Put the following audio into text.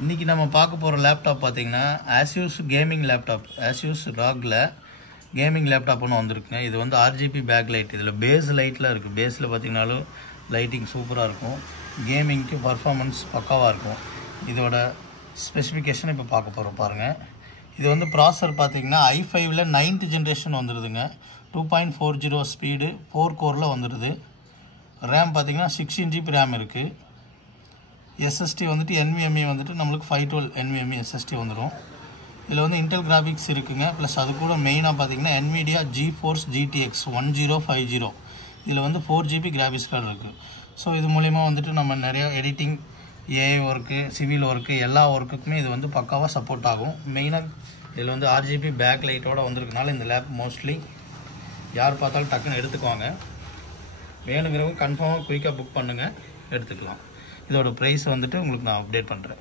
இன்றைக்கி நம்ம பார்க்க போகிற லேப்டாப் பார்த்திங்கன்னா ஆசியூஸ் கேமிங் லேப்டாப், ஆசியூஸ் ராகில் கேமிங் லேப்டாப் ஒன்று வந்திருக்குங்க. இது வந்து RGB பேக் லைட், இதில் பேஸ் லைட்லாம் இருக்குது. பேஸில் பார்த்திங்கனாலும் லைட்டிங் சூப்பராக இருக்கும், கேமிங்க்கு பர்ஃபார்மன்ஸ் பக்காவாக இருக்கும். இதோட ஸ்பெசிஃபிகேஷன் இப்போ பார்க்க போகிறோம் பாருங்கள். இது வந்து ப்ராசர் பார்த்திங்கன்னா i5ல் 9th ஜென்ரேஷன் வந்துடுதுங்க. 2.40 ஸ்பீடு 4 கோரில் வந்துடுது. ரேம் பார்த்திங்கன்னா 16 GB ரேம் இருக்குது. SSD வந்துட்டு NVMe வந்துட்டு நம்மளுக்கு 512 NVMe SSD வந்துடும். இதில் வந்து இன்டெல் கிராஃபிக்ஸ் இருக்குங்க. ப்ளஸ் அது கூட மெயினாக பார்த்திங்கன்னா NVIDIA GeForce GTX 1050. இதில் வந்து 4 GB கிராஃபிக்ஸ் கார்டு இருக்குது. ஸோ இது மூலிமா வந்துட்டு நம்ம நிறையா editing, AI work, civil work, எல்லா ஒர்க்குக்குமே இது வந்து பக்காவாக சப்போர்ட் ஆகும். மெயினாக இதில் வந்து RGB பேக் லைட்டோடு வந்திருக்கனால இந்த லேப் மோஸ்ட்லி யார் பார்த்தாலும் டக்குன்னு எடுத்துக்குவாங்க. வேணுங்கிறவங்க கன்ஃபார்மாக குயிக்காக புக் பண்ணுங்கள், எடுத்துக்கலாம். இதோட ப்ரைஸ் வந்துட்டு உங்களுக்கு நான் அப்டேட் பண்ணுறேன்.